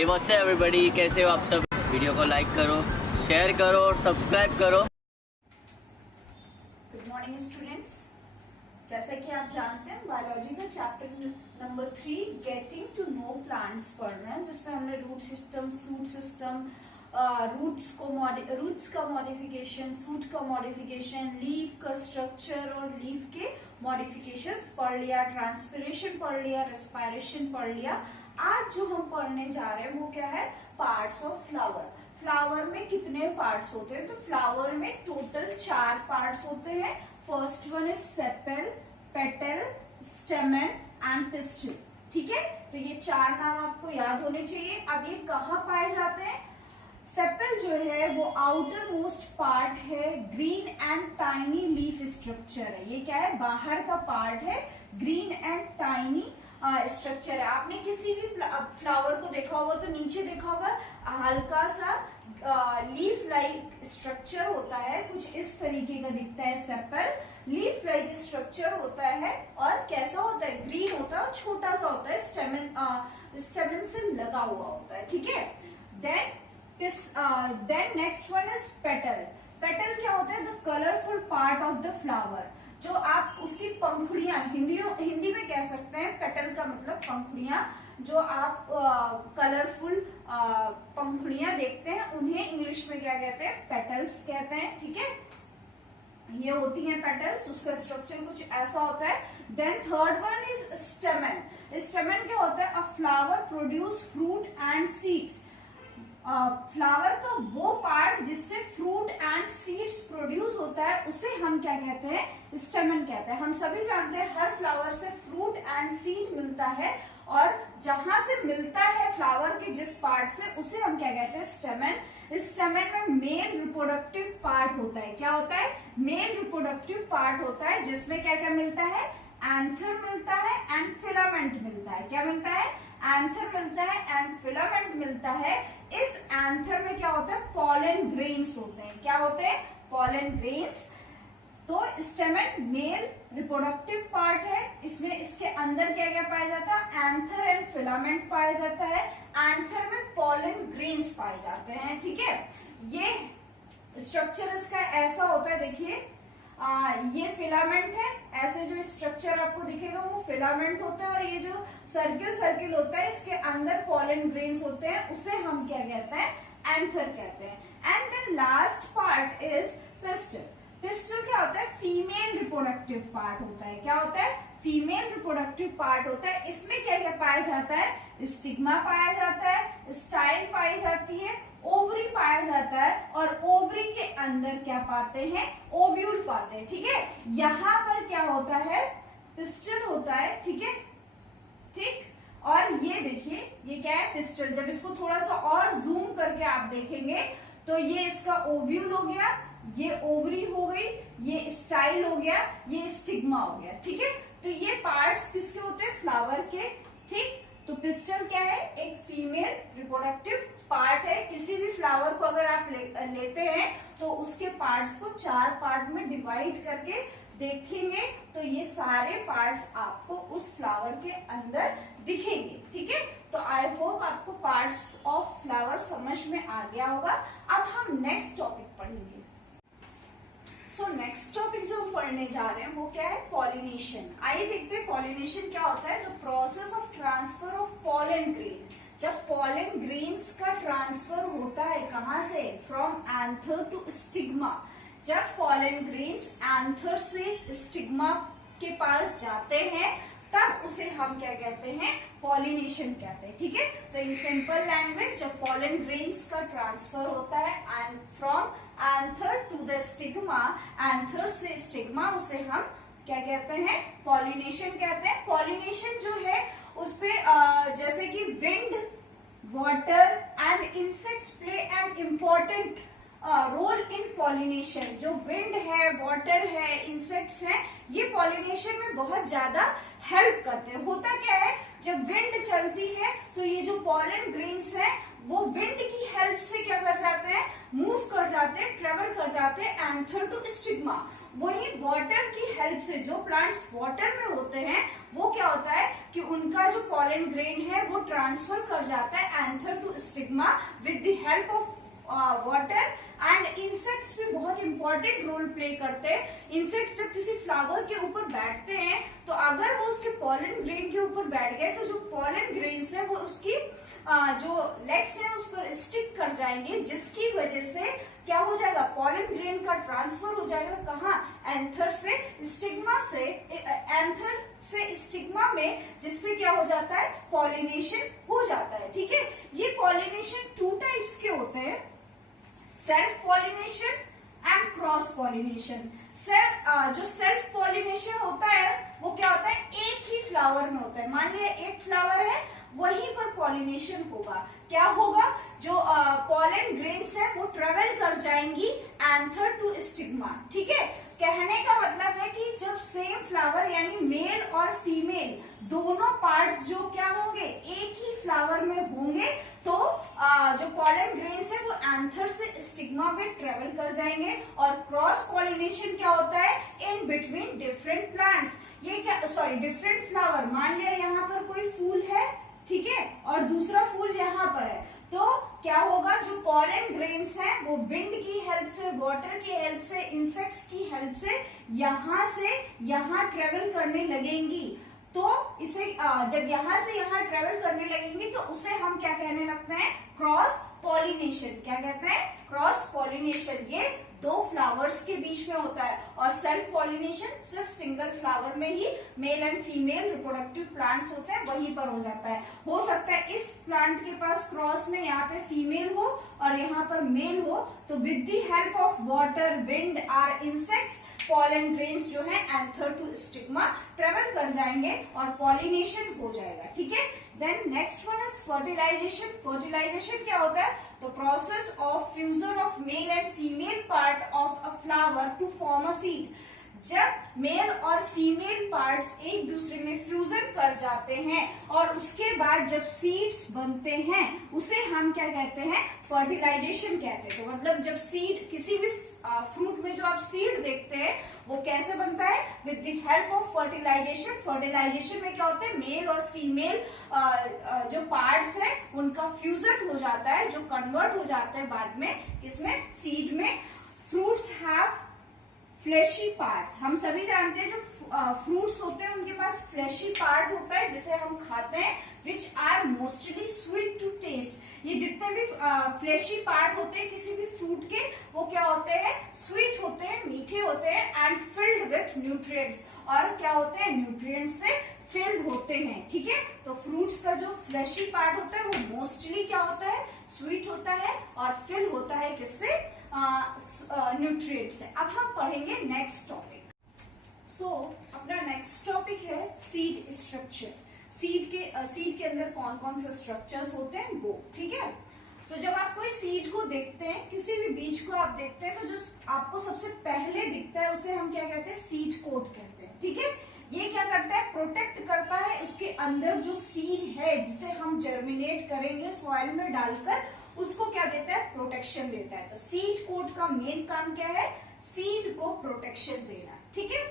Hey what's up everybody, कैसे हो आप सब। वीडियो को लाइक करो, शेयर करो और सब्सक्राइब करो। Good morning students. जैसा कि आप जानते हैं बायोलॉजी का chapter number 3 getting to know plants पढ़ रहे हैं, जिसमें हमने root system, shoot system, roots का मॉडिफिकेशन, शूट का मॉडिफिकेशन, लीफ का स्ट्रक्चर और लीफ के मॉडिफिकेशंस पढ़ लिया, ट्रांसपिरेशन पढ़ लिया, रेस्पिरेशन पढ़ लिया। आज जो हम पढ़ने जा रहे हैं वो क्या है, पार्ट्स ऑफ फ्लावर। फ्लावर में कितने पार्ट्स होते हैं, तो फ्लावर में टोटल 4 पार्ट्स होते हैं। First one is sepal, petal, स्टेमन and pistil. ठीक है, तो ये 4 नाम आपको याद होने चाहिए। अब ये कहाँ पाए जाते हैं? सेपल जो है वो आउटर मोस्ट पार्ट है, green and tiny leaf structure है। ये क्या है, बाहर का पार्ट है, ग्रीन एंड टाइनी स्ट्रक्चर है। आपने किसी भी फ्लावर को देखा होगा तो नीचे देखा होगा हल्का सा लीफ लाइक स्ट्रक्चर होता है, कुछ इस तरीके का दिखता है। सेपल लीफ लाइक स्ट्रक्चर होता है और कैसा होता है, ग्रीन होता है और छोटा सा होता है, स्टेमन से लगा हुआ होता है। ठीक है, then next one is petal. Petal क्या होता है, the colourful part of the flower. जो आप उसकी पंखुड़ियां, हिंदी में कह सकते हैं, पेटल का मतलब पंखुड़ियां। जो आप कलरफुल पंखुड़ियां देखते हैं उन्हें इंग्लिश में क्या कहते हैं, पेटल्स कहते हैं। ठीक है, ये होती हैं पेटल्स, उसका स्ट्रक्चर कुछ ऐसा होता है। Then third one is stamen. Stamen क्या होता है, a flower produce fruit and seeds. Flower का वो पार्ट जिससे फ्रूट एंड सीड्स प्रोड्यूस होता है उसे हम क्या कहते हैं, स्टेमन कहते हैं। हम सभी जानते हैं हर फ्लावर से फ्रूट एंड सीड मिलता है, और जहां से मिलता है फ्लावर के जिस पार्ट से उसे हम क्या कहते हैं, स्टेमन। स्टेमन में मेन रिप्रोडक्टिव पार्ट होता है। क्या होता है, मेन रिप्रोडक्टिव पार्ट होता है, जिसमें क्या क्या मिलता है, एंथर मिलता है एंड फिलामेंट मिलता है। क्या मिलता है, एंथर मिलता है एंड फिलामेंट मिलता है। इस एंथर में क्या होता है, पॉलन ग्रेन्स होते हैं। क्या होते हैं, पॉलन ग्रेन्स। तो स्टेमन मेल रिप्रोडक्टिव पार्ट है, इसमें इसके अंदर क्या क्या पाया जाता है, एंथर एंड फिलामेंट पाया जाता है। एंथर में पॉलन ग्रेन्स पाए जाते हैं। ठीक है, ये स्ट्रक्चर इसका ऐसा होता है, देखिए ये फिलामेंट है। ऐसे जो स्ट्रक्चर आपको दिखेगा वो फिलामेंट होता है, और ये जो सर्किल होता है इसके अंदर पॉलन ग्रेन्स होते हैं, उसे हम क्या कहते हैं, एंथर कहते हैं। And then last part is pistil. Pistil क्या होता है, फीमेल रिप्रोडक्टिव पार्ट होता है। क्या होता है, फीमेल रिप्रोडक्टिव पार्ट होता है। इसमें क्या क्या पाया जाता है, स्टिग्मा पाया जाता है, स्टाइल पाई जाती है, ओवरी पाया जाता है, और ओवरी के अंदर क्या पाते हैं, ओव्यूल पाते हैं। ठीक है, यहाँ पर क्या होता है, पिस्टिल होता है। ठीक है, ठीक, और ये देखिए ये क्या है, पिस्टिल। जब इसको थोड़ा सा और जूम करके आप देखेंगे तो ये इसका ओव्यूल हो गया, ये ओवरी हो गई, ये स्टाइल हो गया, ये स्टिग्मा हो गया। ठीक है, तो ये पार्ट्स किसके होते हैं, फ्लावर के। ठीक, तो पिस्टल क्या है, एक फीमेल रिप्रोडक्टिव पार्ट है। किसी भी फ्लावर को अगर आप लेते हैं तो उसके पार्ट्स को 4 पार्ट में डिवाइड करके देखेंगे तो ये सारे पार्ट्स आपको उस फ्लावर के अंदर दिखेंगे। ठीक है, तो आई होप आपको पार्ट्स ऑफ फ्लावर समझ में आ गया होगा। अब हम नेक्स्ट टॉपिक पढ़ेंगे। सो नेक्स्ट टॉपिक जो हम पढ़ने जा रहे हैं वो क्या है, पॉलिनेशन। आइए देखते हैं पॉलिनेशन क्या होता है। The process of transfer of pollen grain. जब पॉलन ग्रेन्स का ट्रांसफर होता है कहाँ से, फ्रॉम एंथर टू स्टिग्मा। जब पॉलन ग्रेन्स एंथर से स्टिग्मा के पास जाते हैं तब उसे हम क्या कहते हैं, पॉलिनेशन कहते हैं। ठीक है, तो इन सिंपल लैंग्वेज जब पॉलन ग्रेन्स का ट्रांसफर होता है from anther to the stigma, anther से स्टिग्मा, उसे हम क्या कहते हैं, पॉलिनेशन कहते हैं। पॉलिनेशन जो है उसपे जैसे कि wind, water and insects play an important role in pollination. जो विंड है, वाटर है, इंसेक्ट्स हैं, ये पॉलिनेशन में बहुत ज्यादा हेल्प करते हैं। होता क्या है, जब विंड चलती है तो ये जो पॉलन ग्रेन्स हैं वो विंड की हेल्प से क्या कर जाते हैं, मूव कर जाते हैं, ट्रेवल कर जाते हैं एंथर टू स्टिग्मा। वही वाटर की हेल्प से, जो प्लांट्स वाटर में होते हैं वो क्या होता है कि उनका जो पॉलन ग्रेन है वो ट्रांसफर कर जाता है anther to stigma with the help of water. And insects भी बहुत इंपॉर्टेंट रोल प्ले करते हैं। इंसेक्ट्स जब किसी फ्लावर के ऊपर बैठते हैं तो अगर वो उसके पॉलन ग्रेन के ऊपर बैठ गए तो जो पॉलन ग्रेन्स है वो उसकी जो लेग्स है उस पर स्टिक कर जाएंगे, जिसकी वजह से क्या हो जाएगा, पॉलन ग्रेन का ट्रांसफर हो जाएगा कहाँ, एंथर से स्टिग्मा से, एंथर से स्टिग्मा में, जिससे क्या हो जाता है, पॉलिनेशन हो जाता है। ठीक है, ये पॉलिनेशन 2 टाइप्स के होते हैं, self pollination and cross pollination. जो सेल्फ पॉलिनेशन होता है वो क्या होता है, एक ही फ्लावर में होता है। मान लिया एक फ्लावर है, वहीं पर पॉलिनेशन होगा। क्या होगा, जो पॉलन ग्रेन्स है वो ट्रेवल कर जाएंगी एंथर टू स्टिग्मा। ठीक है, कहने का मतलब है कि जब सेम फ्लावर यानी मेल और फीमेल दोनों पार्ट्स जो क्या होंगे, एक ही फ्लावर में होंगे, तो जो पॉलन ग्रेन्स है वो एंथर से स्टिग्मा में ट्रेवल कर जाएंगे। और क्रॉस पॉलिनेशन क्या होता है, इन बिटवीन डिफरेंट प्लांट्स। ये क्या, सॉरी, डिफरेंट फ्लावर। मान लिया यहाँ पर कोई फूल है, ठीक है, और दूसरा फूल यहाँ पर है, तो क्या होगा, जो पॉलन ग्रेन्स हैं वो विंड की हेल्प से, वाटर की हेल्प से, इंसेक्ट्स की हेल्प से यहाँ ट्रेवल करने लगेंगी। तो इसे जब यहाँ से यहाँ ट्रेवल करने लगेंगी तो उसे हम क्या कहने लगते हैं, क्रॉस पॉलिनेशन। क्या कहते हैं, क्रॉस पॉलिनेशन। ये 2 फ्लावर्स के बीच में होता है। और सेल्फ पॉलिनेशन सिर्फ सिंगल फ्लावर में ही male and female reproductive plants होते हैं, वहीं पर हो जाता है। हो सकता है इस प्लांट के पास क्रॉस में यहाँ पे फीमेल हो और यहाँ पर मेल हो, तो with the help of water, wind और इंसेक्ट्स, पॉलन ग्रेन्स जो है एंथर टू स्टिग्मा ट्रेवल कर जाएंगे और पॉलिनेशन हो जाएगा। ठीक है, then next one is fertilisation. Fertilisation क्या होता है, तो process of fusion of male and female part of a flower to form a seed. जब मेल और फीमेल पार्ट्स एक दूसरे में फ्यूजन कर जाते हैं और उसके बाद जब सीड्स बनते हैं, उसे हम क्या कहते हैं, फर्टिलाइजेशन कहते हैं। तो मतलब जब सीड, किसी भी फ्रूट में जो आप सीड देखते हैं वो कैसे बनता है, with the help of fertilisation. Fertilisation में क्या होता है, मेल और फीमेल जो पार्ट्स हैं उनका फ्यूजन हो जाता है, जो कन्वर्ट हो जाता है बाद में किसमें, सीड में। Fruits have fleshy parts. हम सभी जानते हैं जो फ्रूट्स होते हैं उनके पास फ्लैशी पार्ट होता है जिसे हम खाते हैं, which are mostly sweet to taste. ये जितने भी फ्लैशी पार्ट होते हैं किसी भी फ्रूट के, वो क्या होते हैं, स्वीट होते हैं, मीठे होते हैं, एंड फिल्ड विथ न्यूट्रिएंट्स। और क्या होते हैं, न्यूट्रिएंट्स से फिल्ड होते हैं। ठीक है, तो फ्रूट्स का जो फ्लैशी पार्ट होता है वो मोस्टली क्या होता है, स्वीट होता है और फिल होता है किससे, न्यूट्रिएंट से। अब हम पढ़ेंगे नेक्स्ट टॉपिक। अपना नेक्स्ट टॉपिक है सीड स्ट्रक्चर। सीड के अंदर कौन कौन से स्ट्रक्चर्स होते हैं वो। ठीक है, तो जब आप कोई सीड को देखते हैं, किसी भी बीज को आप देखते हैं, तो जो आपको सबसे पहले दिखता है उसे हम क्या कहते हैं, सीड कोट कहते हैं। ठीक है, ये क्या करता है, प्रोटेक्ट करता है उसके अंदर जो सीड है जिसे हम जर्मिनेट करेंगे सॉइल में डालकर, उसको क्या देता है, प्रोटेक्शन देता है। तो सीड कोट का मेन काम क्या है, सीड को प्रोटेक्शन देना। ठीक है,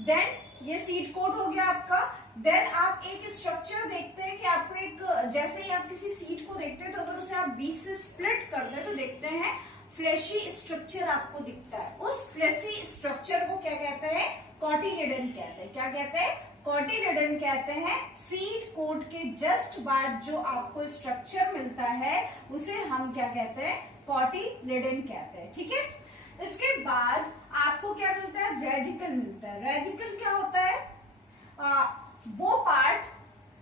देन ये सीड कोट हो गया आपका। देन आप एक स्ट्रक्चर देखते हैं कि आपको एक, जैसे ही आप किसी सीड को देखते हैं तो अगर उसे आप बीच से स्प्लिट कर दे तो देखते हैं फ्लैशी स्ट्रक्चर आपको दिखता है। उस फ्लैशी स्ट्रक्चर को क्या कहते हैं, कॉटिलेडन कहते हैं। क्या कहते हैं, कॉटिलेडन कहते हैं। सीड कोट के जस्ट बाद जो आपको स्ट्रक्चर मिलता है उसे हम क्या कहते हैं, कॉटिलेडन कहते हैं। ठीक है, इसके बाद आपको क्या मिलता है, रेडिकल मिलता है। रेडिकल क्या होता है, वो पार्ट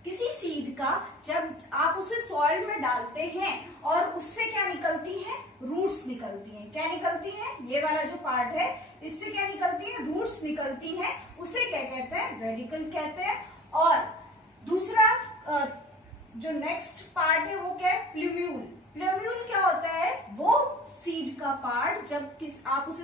किसी सीड का जब आप उसे सॉइल में डालते हैं और उससे क्या निकलती है, रूट्स निकलती हैं। क्या निकलती हैं, ये वाला जो पार्ट है इससे क्या निकलती है, रूट्स निकलती हैं, उसे क्या कहते हैं, रेडिकल कहते हैं। और दूसरा जो नेक्स्ट पार्ट है वो क्या है, प्लूम्यूल। प्लूम्यूल क्या होता है, वो सीड का पार्ट जब आप उसे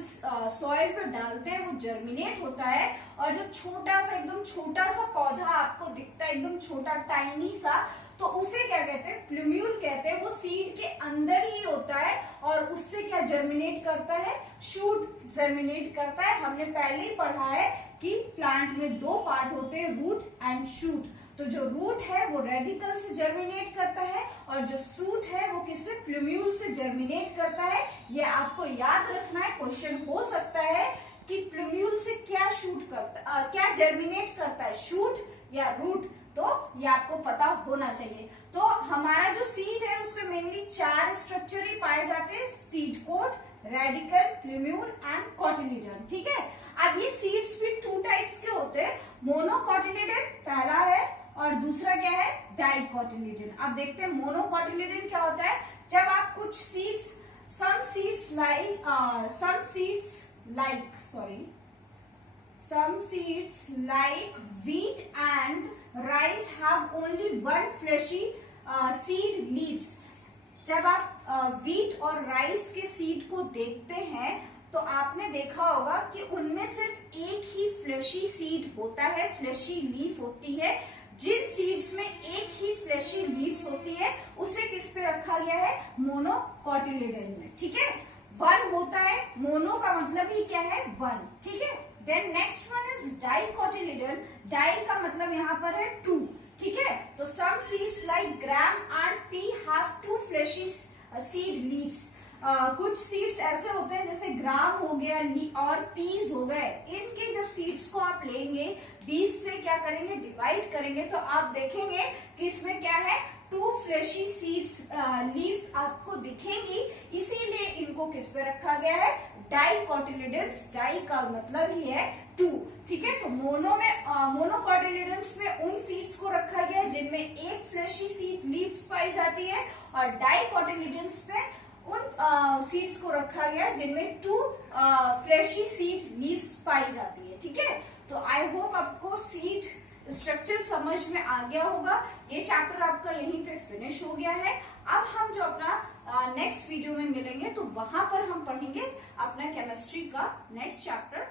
सॉइल पे डालते हैं वो जर्मिनेट होता है, और जब छोटा सा, एकदम छोटा सा पौधा आपको दिखता है, एकदम छोटा टाइनी सा, तो उसे क्या कहते हैं, प्लूम्यूल कहते हैं। वो सीड के अंदर ही होता है और उससे क्या जर्मिनेट करता है, शूट जर्मिनेट करता है। हमने पहले ही पढ़ा है कि प्लांट में 2 पार्ट होते हैं, रूट एंड शूट। तो जो रूट है वो रेडिकल से जर्मिनेट करता है और जो शूट है वो किससे, प्लूम्यूल से जर्मिनेट करता है। ये आपको याद रखना है, क्वेश्चन हो सकता है कि प्लूम्यूल से क्या शूट करता क्या जर्मिनेट करता है, शूट या रूट, तो ये आपको पता होना चाहिए। तो हमारा जो सीड है उसमें मेनली 4 स्ट्रक्चर ही पाए जाते हैं, seed coat, radicle, plumule and cotyledon. ठीक है, अब ये सीड्स भी 2 टाइप्स के होते हैं, मोनोकॉटिलीडन पहला है और दूसरा क्या है, डाइकोटिलीडन। अब देखते हैं मोनोकॉटिलीडन क्या होता है। जब आप कुछ seeds, some seeds like wheat and rice have only one fleshy seed leaves। जब आप व्हीट और राइस के सीड को देखते हैं तो आपने देखा होगा कि उनमें सिर्फ एक ही फ्लेशी सीड होता है, फ्लेशी लीफ होती है। जिन सीड्स में एक ही फ्लेशी लीव्स होती है उसे किस पे रखा गया है, मोनोकॉटिलीडन में। ठीक है, 1 होता है, मोनो का मतलब ही क्या है, 1। ठीक है, then next one is dicotyledon. Di का मतलब यहाँ पर है 2। ठीक है, तो some seeds like gram and pea have 2 fleshy seed leaves. कुछ सीड्स ऐसे होते हैं जैसे ग्राम हो गया और पीज हो गए, इनके जब सीड्स को आप लेंगे 20 से क्या करेंगे, डिवाइड करेंगे, तो आप देखेंगे कि इसमें क्या है, 2 फ्लेशी सीड्स लीव्स आपको दिखेंगी, इसीलिए इनको किस पे रखा गया है, डाइकोटिलीडन्स। डाई का मतलब ही है 2। ठीक है, तो मोनोकॉटिलीडन्स में उन सीड्स को रखा गया है जिनमें एक फ्लेशी सीड लीव्स पाई जाती है और डाइकोटिलीडन्स में उन सीड्स को रखा गया जिनमें 2 फ्लेशी सीड लीव्स पाई जाती है। ठीक है, तो आई होप आपको सीड स्ट्रक्चर समझ में आ गया होगा। ये चैप्टर आपका यहीं पे फिनिश हो गया है। अब हम जो अपना नेक्स्ट वीडियो में मिलेंगे तो वहां पर हम पढ़ेंगे अपना केमिस्ट्री का नेक्स्ट चैप्टर